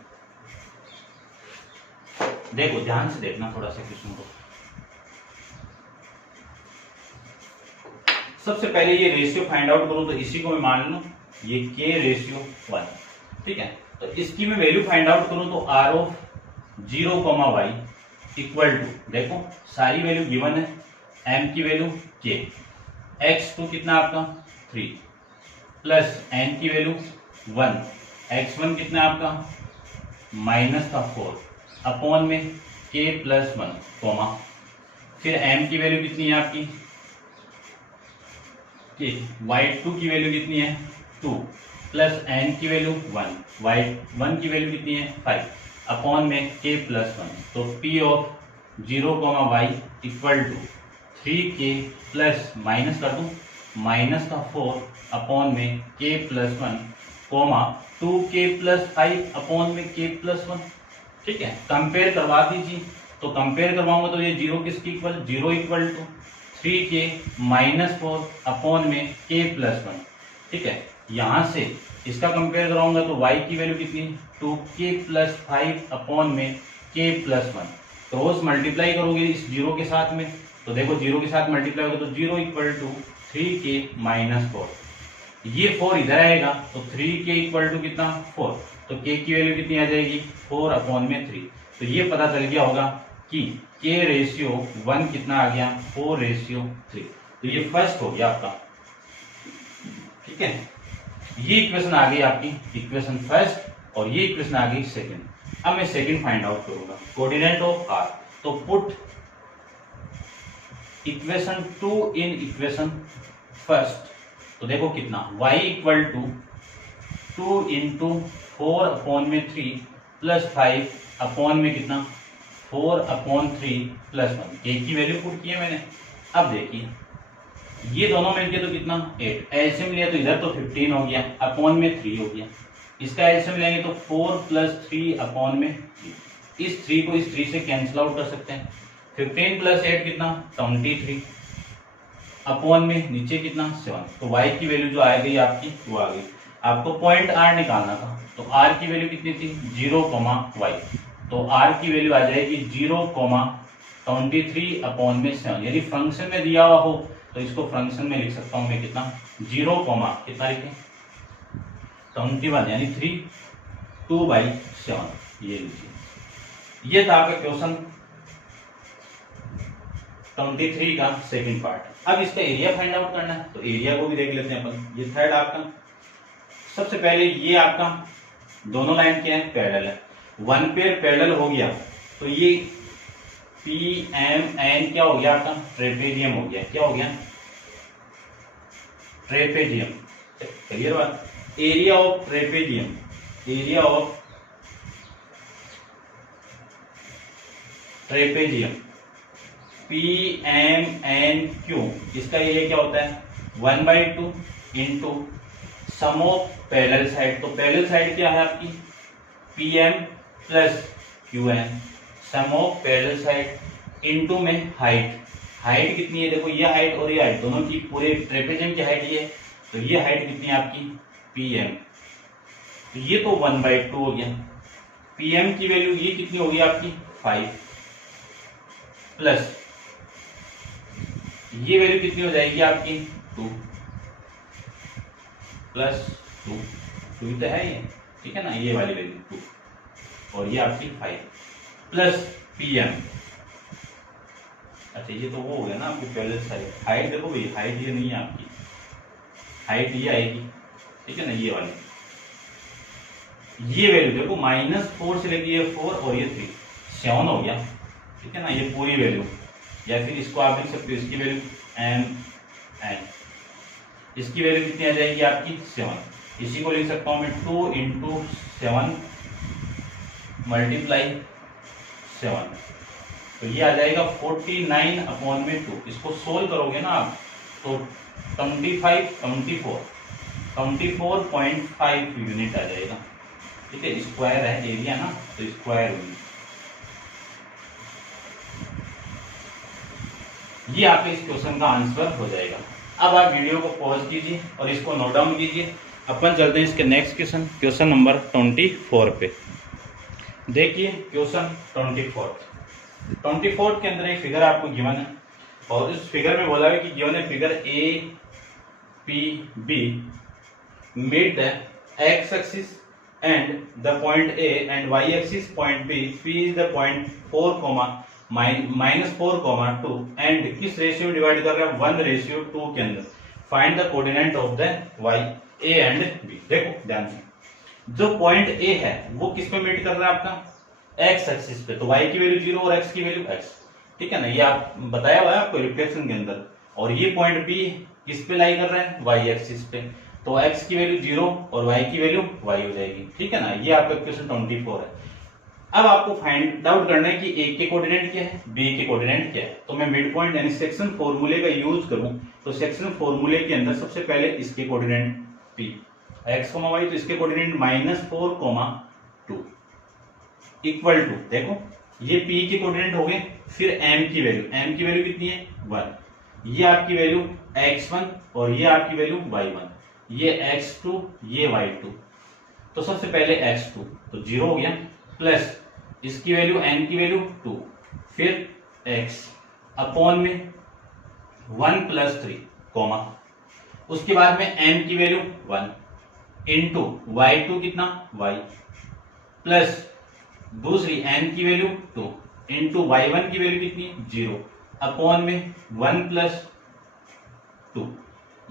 देखो ध्यान से देखना थोड़ा सा क्वेश्चन को। सबसे पहले ये रेशियो फाइंड आउट करूं तो इसी को मैं मान लूं ये K रेशियो 1, ठीक है, तो इसकी मैं वैल्यू फाइंड आउट करूं तो R ऑफ 0, y इक्वल टू, देखो सारी वैल्यू गिवन है, M की वैल्यू K, x2 कितना आपका 3 प्लस N की वैल्यू 1, x1 कितना आपका -4 अपॉन में K + 1 कॉमा, फिर M की वैल्यू कितनी है आपकी y2 की वैल्यू कितनी है 2 प्लस N की वैल्यू 1, y1 की वैल्यू कितनी है 5 अपॉन में K + 1, तो P of 0, y equal to 3K plus minus कर दूं -4 अपॉन में K + 1 कॉमा 2K + 5 अपॉन में K + 1, ठीक है, कंपेयर करवा दीजिए। तो कंपेयर करवाऊंगा तो ये 0 किसकी equal, 0 equal to 3K -4 upon में K + 1, ठीक है, यहां से इसका कंपेयर कराऊंगा तो y की वैल्यू कितनी 2K + 5 अपॉन में K + 1, क्रॉस मल्टीप्लाई करोगे इस 0 के साथ में, तो देखो 0 के साथ मल्टीप्लाई होगा तो 0 इक्वल टू 3K -4, ये 4 इधर आएगा तो 3K इक्वल टू कितना 4, तो K की वैल्यू कितनी आ जाएगी 4 अपॉन में 3, तो ये पता चल गया होगा कि K रेशियो 1 कितना आ गया 4:3, तो ये फर्स्ट हो गया आपका, ठीक है, ये इक्वेशन आ गई आपकी इक्वेशन फर्स्ट और ये इक्वेशन आ गई सेकंड। अब मैं सेकंड फाइंड आउट करूंगा, कोऑर्डिनेट ऑफ R, तो put equation 2 in equation first, तो देखो कितना y इक्वल टू 2 × 4 अपॉन में 3 प्लस 5 अपॉन में कितना 4 अपॉन 3 प्लस 1, K की वैल्यू पुट की है मैंने। अब देखिए ये दोनों मिलके तो कितना 8, एलसीएम लिया तो इधर तो 15 हो गया अपॉन में 3 हो गया, इसका एलसीएम लेंगे तो 4 + 3 अपॉन में 3, इस 3 को इस 3 से कैंसिल आउट कर सकते हैं, 15 + 8 कितना 23 अपॉन में नीचे कितना 7, तो y की वैल्यू जो आ गई आपकी वो आ गई। आपको पॉइंट R निकालना था तो R की वैल्यू कितनी थी 0, y, तो R की वैल्यू आ जाएगी 0, 23 अपॉन में 7, यदि फंक्शन में दिया हुआ हो तो इसको फंक्शन में लिख सकता हूं मैं कितना 0 कॉमा कितना लिखें 21 यानी 3 2/7 ये लीजिए। ये था आपका क्वेश्चन 23 का सेकंड पार्ट। अब इसका एरिया फाइंड आउट करना है तो एरिया को भी देख लेते हैं अपन। ये थर्ड आपका सबसे पहले ये आपका दोनों लाइन क्या है पैरेलल है, वन पेयर पैरेलल हो गया तो ये PMN क्या हो गया आपका ट्रेपेजियम हो गया। क्या हो गया ट्रेपेजियम। क्लियर बात। Area of trapezium, area of trapezium PMNQ, इसका एरिया क्या होता है 1/2 into sum of parallel side. तो पैरेलल साइड क्या है आपकी PM plus QN, sum of parallel side into में हाइट। हाइट कितनी है देखो, ये हाइट और ये हाइट दोनों की पूरे ट्रेपेजियम की हाइट ये है, तो ये हाइट कितनी है आपकी PM, तो ये तो 1/2 हो गया। PM की वैल्यू ये कितनी होगी आपकी 5 प्लस ये वैल्यू कितनी हो जाएगी आपकी 2 प्लस 2 तो है ये, ठीक है ना, ये वाली वैल्यू 2 और ये आपकी 5 प्लस PM। अच्छा ये तो वो हो गया ना आपकी पैरेलल साइड। हाइट देखो भाई, हाइट ये नहीं है आपकी, हाइट ये आएगी, ठीक है ना, ये वाली। ये वैल्यू देखो -4 से लेके ये 4 और ये 3 7 हो गया, ठीक है ना, ये पूरी वैल्यू। या फिर इसको आप लिख सकते हो, इसकी वैल्यू MN, इसकी वैल्यू कितनी आ जाएगी आपकी 7। इसी को लिख सकता हूं मैं 2 × 7 × 7, तो ये आ जाएगा 49/2। इसको सोल्व करोगे ना आप तो 24.5 यूनिट आ जाएगा, ठीक है। स्क्वायर है एरिया ना, तो स्क्वायर यूनिट। ये आपके इस क्वेश्चन का आंसर हो जाएगा। अब आप वीडियो को पॉज कीजिए और इसको नोट डाउन कीजिए। अपन चलते हैं इसके नेक्स्ट क्वेश्चन, क्वेश्चन नंबर 24 पे। देखिए क्वेश्चन 24 के अंदर एक फिगर आपको गिवन है और इस फिगर में बोला है कि गिवन है figure APB meet the x axis and the point A and y axis point B, P is the point 4, -4, 2 and किस रेशियो में डिवाइड कर रहा है 1:2 के अंदर। Find the coordinate of the y A and B। देखो ध्यान से, जो पॉइंट A है वो किस पे मीट कर रहा है आपका x एक्सिस पे, तो y की वैल्यू 0 और x की वैल्यू x, ठीक है ना, ये आप बताया हुआ है आपको रिफ्लेक्शन के अंदर। और ये पॉइंट B किस पे लाई कर रहा है y एक्सिस पे, तो x की वैल्यू 0 और y की वैल्यू y हो जाएगी, ठीक है ना। ये आपका क्वेश्चन 24 है। अब आपको फाइंड आउट करना है कि A के कोऑर्डिनेट क्या है, B के कोऑर्डिनेट क्या है। तो मैं मिड पॉइंट यानी सेक्शन फॉर्मूले का यूज करूं तो सेक्शन फॉर्मूले के अंदर सबसे पहले इसके कोऑर्डिनेट P x, y, तो इसके कोऑर्डिनेट -4, 2 इक्वल टू, देखो ये P के कोऑर्डिनेट हो गए, फिर M की वैल्यू कितनी है 1, ये आपकी वैल्यू x1 और ये आपकी वैल्यू y1, ये x2 ये y2। तो सबसे पहले x2 तो 0 हो गया, प्लस इसकी वैल्यू n की वैल्यू 2, फिर x अपॉन में 1 + 3 कॉमा, उसके बाद में m की वैल्यू 1 इंटू y2 कितना y, प्लस दूसरी n की वैल्यू 2 इंटू y1 की वैल्यू कितनी 0 अपॉन में 1 + 2,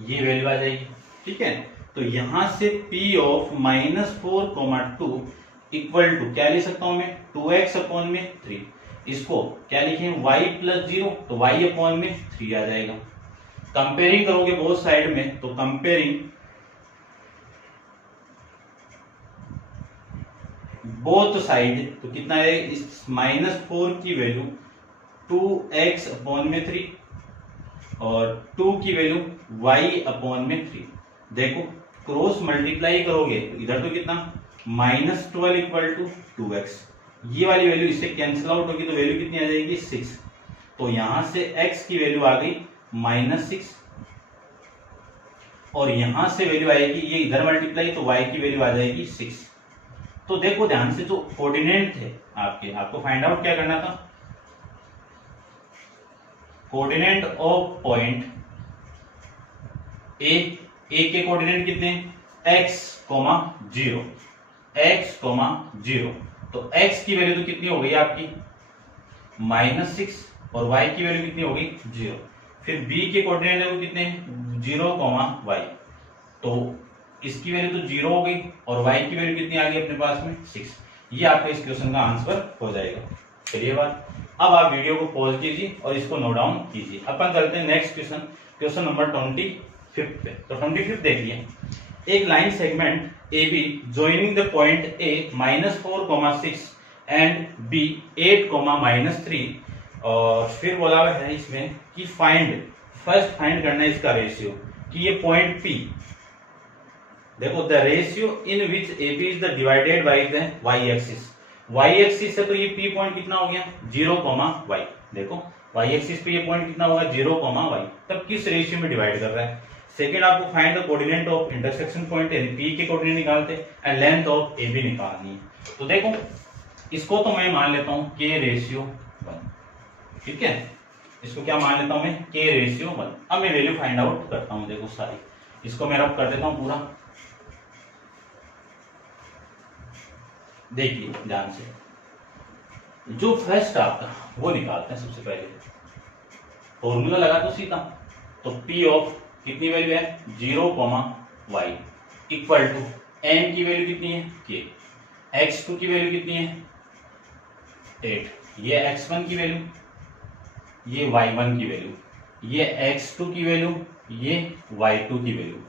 ये वैल्यू आ जाएगी, ठीक है। तो यहां से P ऑफ -4, 2 इक्वल टू क्या लिख सकता हूं मैं 2x अपॉन में 3, इसको क्या लिखें y + 0, तो y अपॉन में 3 आ जाएगा। कंपेयरिंग करोगे बोथ साइड में, तो कंपेयरिंग बोथ साइड तो कितना है, इस -4 की वैल्यू 2x अपॉन में 3 और 2 की वैल्यू y अपॉन में 3। देखो क्रॉस मल्टीप्लाई करोगे तो इधर तो कितना -12 इक्वल टू 2x, ये वाली वैल्यू इससे कैंसिल आउट होगी तो वैल्यू कितनी आ जाएगी 6। तो यहां से x की वैल्यू आ गई -6 और यहां से वैल्यू आएगी, ये इधर मल्टीप्लाई तो y की वैल्यू आ जाएगी 6। तो देखो ध्यान से, जो कोऑर्डिनेट थे आपको फाइंड आउट क्या करना था, कोऑर्डिनेट ऑफ पॉइंट ए के कोऑर्डिनेट कितने, x, 0, x, 0। तो x की वैल्यू तो कितनी हो गई आपकी -6 और y की वैल्यू कितनी हो गई 0। फिर b के कोऑर्डिनेट देखो कितने 0, y। तो इसकी वैल्यू तो 0 हो गई और y की वैल्यू कितनी आ गई अपने पास में 6। ये आपके इस क्वेश्चन का आंसर हो जाएगा। चलिए बात, अब आप वीडियो को पॉज कीजिए और इसको नोट डाउन कीजिए। अपन चलते हैं नेक्स्ट क्वेश्चन, क्वेश्चन नंबर 25 पे। तो 25 देखिए, एक line segment A B joining the point A -4,6 and B 8,-3। और फिर बोला हुआ है इसमें कि फर्स्ट फाइंड करना है इसका रेशियो, कि ये पॉइंट पी, देखो the ratio in which A B is the divided by the Y axis. Y axis है तो ये पी पॉइंट कितना हो गया 0, y। देखो वाई एक्सिस पे ये पॉइंट कितना होगा 0, y। तब किस रेशियो में डिवाइड कर रहा है। सेकंड आपको find the coordinate of intersection point, यानी पी के कोऑर्डिनेट निकालते and length of A B निकालनी है। तो देखो इसको तो मैं मान लेता हूं k रेशियो 1, ठीक है। इसको क्या मान लेता हूं मैं k रेशियो 1। अब मैं वैल्यू फाइंड आउट करता हूं, देखो सारी, इसको मैं रब कर देता हूं पूरा। देखिए ध्यान से, जो फर्स्ट आपका वो निकालते हैं सबसे पहले। फॉर्मूला लगा तो सीधा, तो P ऑफ कितनी वैल्यू है 0, y इक्वल टू m की वैल्यू कितनी है k, x2 की वैल्यू कितनी है 8, ये x1 की वैल्यू, ये y1 की वैल्यू, ये x2 की वैल्यू, ये y2 की वैल्यू,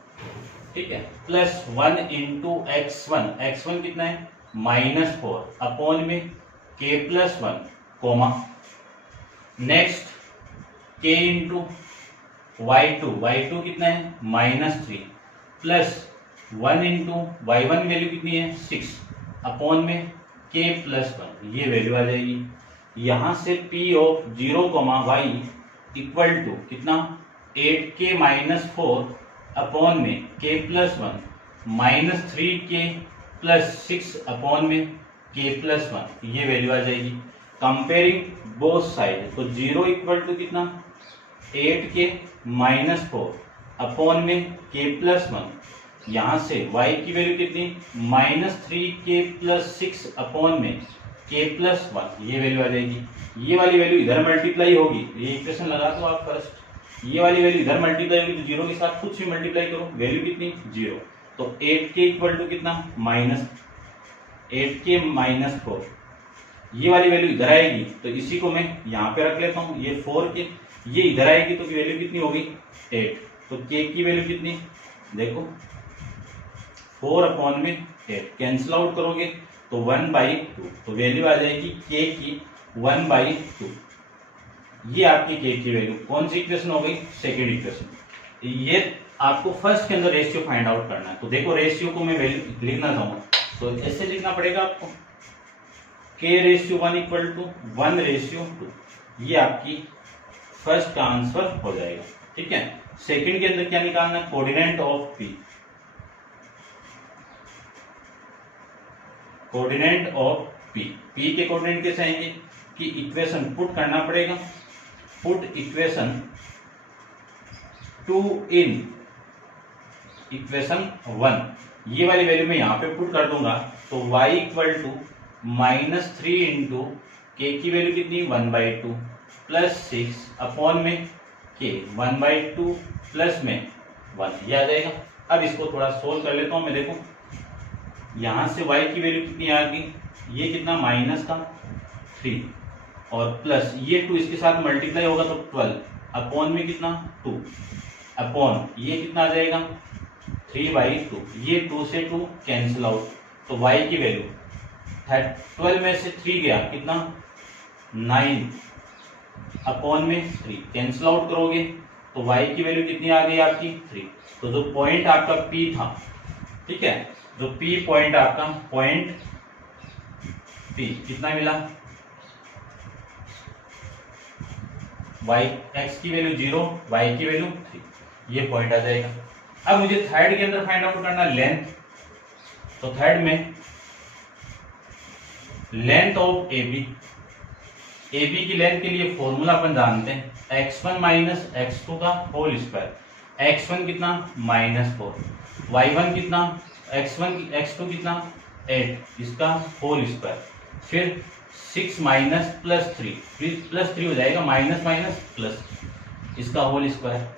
ठीक है। प्लस 1 इंटू x1, x1 कितना है -4 अपॉन में k plus 1 comma, next k into y2, y2 कितना है -3 प्लस 1 इंटू y1 वैल्यू कितनी है 6 अपॉन में k प्लस 1, ये वैल्यू आ जाएगी। यहां से P of 0, y equal to कितना 8k -4 अपॉन में k plus 1 -3k plus 6 upon में k प्लस 1, ये वैल्यू आ जाएगी। कंपेयरिंग बोथ साइड, तो 0 इक्वल टू कितना 8k -4 अपॉन में k प्लस 1, यहां से y की वैल्यू कितनी -3k प्लस 6 अपॉन में k प्लस 1, ये वैल्यू आ जाएगी। ये वाली वैल्यू इधर मल्टीप्लाई होगी, ये इक्वेशन लगा दो आप फर्स्ट, ये वाली वैल्यू इधर मल्टीप्लाई होगी तो 0 के साथ कुछ भी मल्टीप्लाई करो, वैल्यू कितनी 0। तो 8k इक्वल टू कितना -8k -4, ये वाली वैल्यू इधर आएगी तो इसी को मैं यहाँ पे रख लेता हूँ, ये 4k, ये इधर आएगी तो वैल्यू कितनी होगी 8। तो k की वैल्यू कितनी देखो 4 अपॉन में 8, कैंसिल आउट करोगे तो 1/2, तो वैल्यू आ जाएगी k की 1/2। ये आपकी k की वैल्यू कौन सी इक्वेशन हो गई सेकेंड इक्वेशन। ये आपको फर्स्ट के अंदर रेशियो फाइंड आउट करना है। तो देखो रेशियो को मैं वैल्यू लिखना चाहूंगा तो ऐसे लिखना पड़ेगा आपको, k ratio 1 equal to 1 ratio 2, ये आपकी फर्स्ट का आंसर हो जाएगा, ठीक है। सेकंड के अंदर क्या निकालना है coordinate of p, coordinate of p, p के कोऑर्डिनेट कैसे आएंगे कि इक्वेशन पुट करना पड़ेगा, पुट इक्वेशन 2 इन इक्वेशन 1, ये वाली वैल्यू मैं यहाँ पे पुट कर दूंगा तो y equal to -3 into k की वैल्यू कितनी 1/2 प्लस 6 अपॉन में k 1/2 प्लस में 1, ये आ जाएगा। अब इसको थोड़ा सोल्व कर लेता हूँ मैं। देखो यहाँ से y की वैल्यू कितनी आ गई, ये कितना -3 और प्लस ये 2 इसके साथ मल्टीप्लाई होगा तो 12 अपॉन में कितना 2 अपॉन ये कितना आ जाएगा 3/2, ये 2 से 2 कैंसिल आउट, तो y की वैल्यू 12 में से 3 गया कितना 9 अपॉन में 3, कैंसिल आउट करोगे तो y की वैल्यू कितनी आ गई आपकी 3। तो जो पॉइंट आपका P था, ठीक है, जो P पॉइंट आपका पॉइंट P कितना मिला y x की वैल्यू 0, y की वैल्यू 3, ये पॉइंट आ जाएगा। अब मुझे थर्ड के अंदर फाइंड आउट करना लेंथ, तो थर्ड में लेंथ ऑफ AB, AB की लेंथ के लिए फॉर्मूला अपन जानते हैं x1 - x2 का होल स्क्वायर, x1 कितना -4, y1 कितना x2 कितना 8, इसका होल स्क्वायर, फिर 6 माइनस प्लस 3 हो जाएगा, माइनस माइनस प्लस, इसका होल स्क्वायर,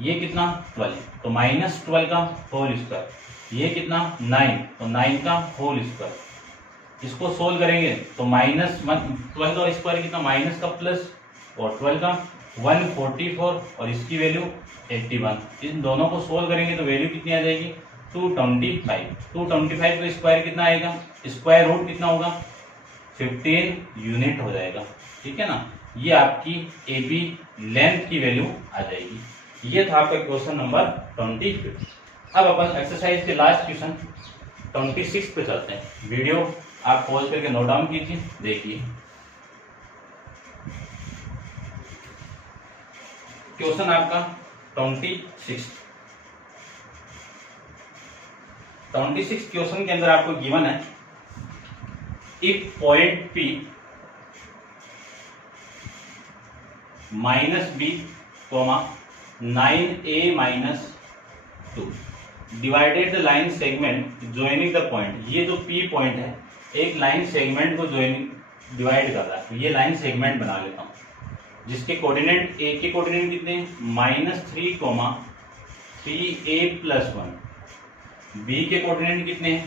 ये कितना 12, तो -12 का होल स्क्वायर, ये कितना 9, तो 9 का होल स्क्वायर, इसको सोल्व करेंगे तो -12 का स्क्वायर कितना, माइनस का प्लस, और 12 का 144, और इसकी वैल्यू 81, इन दोनों को सोल्व करेंगे तो वैल्यू कितनी आ जाएगी 225 का स्क्वायर कितना आएगा, स्क्वायर रूट कितना होगा 15 यूनिट हो जाएगा, ठीक है ना। ये आपकी AB लेंथ की वैल्यू आ जाएगी। ये था आपका क्वेश्चन नंबर 25। अब अपन एक्सरसाइज के लास्ट क्वेश्चन 26 पे चलते हैं। वीडियो आप पॉज करके नोट डाउन कीजिए, देखिए क्वेश्चन आपका 26 क्वेश्चन के अंदर आपको गिवन है, if point P -B, 9A - 2 divided the line segment joining the point. ये जो P पॉइंट है एक लाइन सेगमेंट को डिवाइड कर रहा है, तो ये लाइन सेगमेंट बना लेता हूं, जिसके कोऑर्डिनेट A के कोऑर्डिनेट कितने -3, 3A+1, B के कोऑर्डिनेट कितने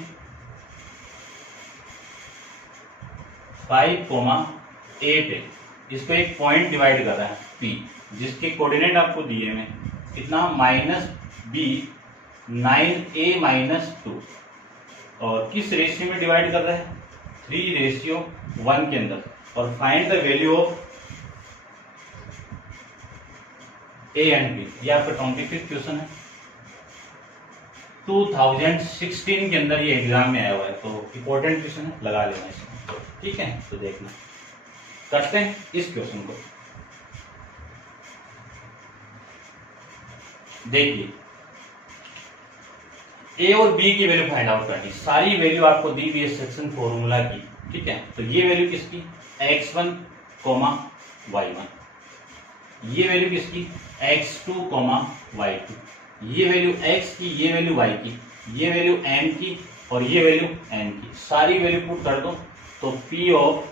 5, 8 है। इसको एक पॉइंट डिवाइड कर रहा है P, जिसके कोऑर्डिनेट आपको दिए हैं कितना -B 9A - 2, और किस रेशियो में डिवाइड कर रहा है 3:1 के अंदर, और find the value of A and B। ये आपका 25 क्वेश्चन है, 2016 के अंदर ये एग्जाम में आया हुआ है, तो इम्पोर्टेंट क्वेश्चन है, लगा लेना इसको, ठीक है। तो देखना, करते हैं इस क्वेश्चन को। देखिए A और B की वैल्यू फाइंड आउट करनी, सारी वैल्यू आपको दी हुई है सेक्शन फॉर्मूला की, ठीक है। तो ये वैल्यू किसकी x1, y1, ये वैल्यू किसकी x2, y2, ये वैल्यू x की, ये वैल्यू y की, ये वैल्यू m की, और ये वैल्यू n की, सारी वैल्यू पुट कर दो तो P ऑफ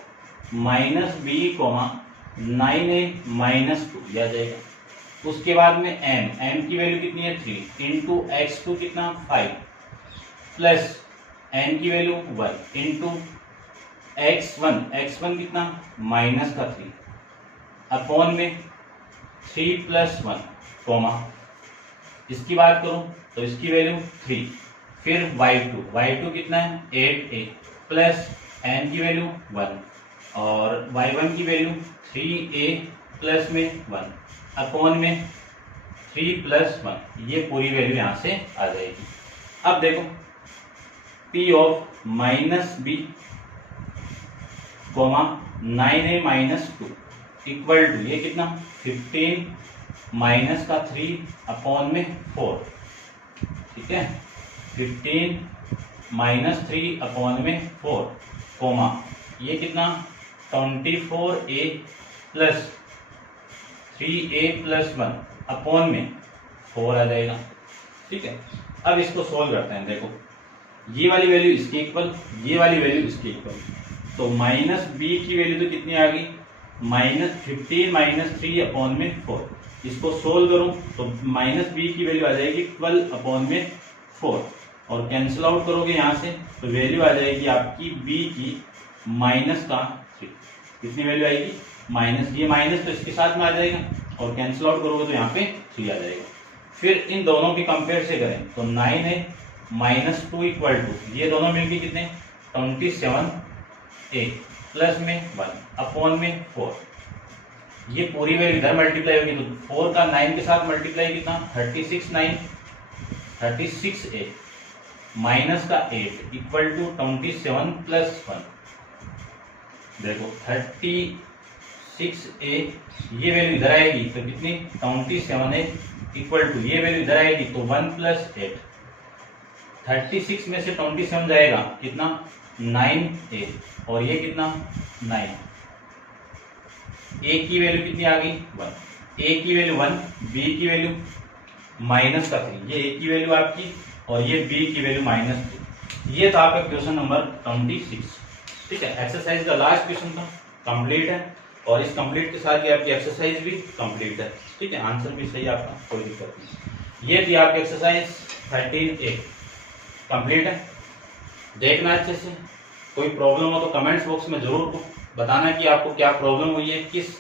-B, 9A - 2 यह आ जाएगा। उसके बाद में m की वैल्यू कितनी है 3 इंटू x2 कितना 5 प्लस n की वैल्यू 1 इंटू x1 कितना -3 अपॉन में 3 + 1, इसकी बात करूं तो इसकी वैल्यू 3, फिर y2 कितना है 8A प्लस n की वैल्यू 1, और y1 की वैल्यू 3A प्लस में 1 अपॉन में 3 + 1, ये पूरी वैल्यू यहां से आ जाएगी। अब देखो P of -B, 9A - 2 equal to ये कितना 15 माइनस का 3 अपॉन में 4, ठीक है, 15 - 3 अपॉन में 4, ये कितना 24A प्लस 3A + 1 अपॉन में 4 आ जाएगा, ठीक है। अब इसको सोल्व करते हैं। देखो ये वाली वैल्यू इसके इक्वल, ये वाली वैल्यू इसके इक्वल, तो -B की वैल्यू तो कितनी आ गई -15 - 3 अपॉन में 4, इसको सोल्व करूं तो -B की वैल्यू आ जाएगी 12 अपॉन में 4, और कैंसिल आउट करोगे यहां से तो वैल्यू आ जाएगी आपकी B की -3, कितनी वैल्यू आएगी माइनस, ये माइनस तो इसके साथ में आ जाएगा, और कैंसिल आउट करोगे तो यहाँ पे 3 आ जाएगा। फिर इन दोनों की कंपेयर से करें तो 9A - 2 इक्वल टू ये दोनों मिलके कितने 27A प्लस में 1 अपॉन में 4, ये पूरी वैल्यू इधर मल्टीप्लाई होगी तो 4 का 9 के साथ मल्टीप्लाई कितना 36A माइनस का 8 इक्वल टू 27 + 1, देखो 36A, ये वैल्यू इधर आएगी तो कितनी 27A इक्वल टू ये वैल्यू इधर आएगी तो 1 + 8, 36 में से 27 जाएगा कितना 9A, और ये कितना 9, A की वैल्यू कितनी आ गई 1, A की वैल्यू 1, B की वैल्यू माइनस का 3, ये ए की वैल्यू आपकी और ये बी की वैल्यू -2। ये था आपका क्वेश्चन नंबर 26। ठीक है, एक्सरसाइज का लास्ट क्वेश्चन था, कंप्लीट है और इस कंप्लीट के साथ ही आपकी एक्सरसाइज भी कंप्लीट है। ठीक है, आंसर भी सही आपका, कोई दिक्कत नहीं। ये थी आपकी एक्सरसाइज 13A कंप्लीट है। देखना अच्छे से, कोई प्रॉब्लम हो तो कमेंट्स बॉक्स में जरूर बताना कि आपको क्या प्रॉब्लम हुई है, किस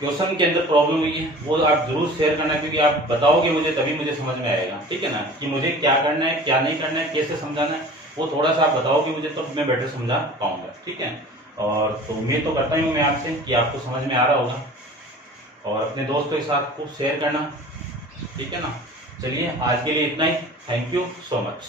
क्वेश्चन के अंदर प्रॉब्लम हुई है, वो आप जरूर शेयर करना, क्योंकि आप बताओगे मुझे तभी मुझे समझ में आएगा। ठीक है ना, कि मुझे क्या करना है, क्या नहीं करना है, कैसे समझाना है, वो थोड़ा सा आप बताओगे मुझे तो मैं बेटर समझा पाऊंगा। ठीक है, और तो उम्मीद तो करता हूँ मैं आपसे कि आपको समझ में आ रहा होगा, और अपने दोस्तों के साथ खूब शेयर करना। ठीक है ना, चलिए आज के लिए इतना ही। Thank you so much.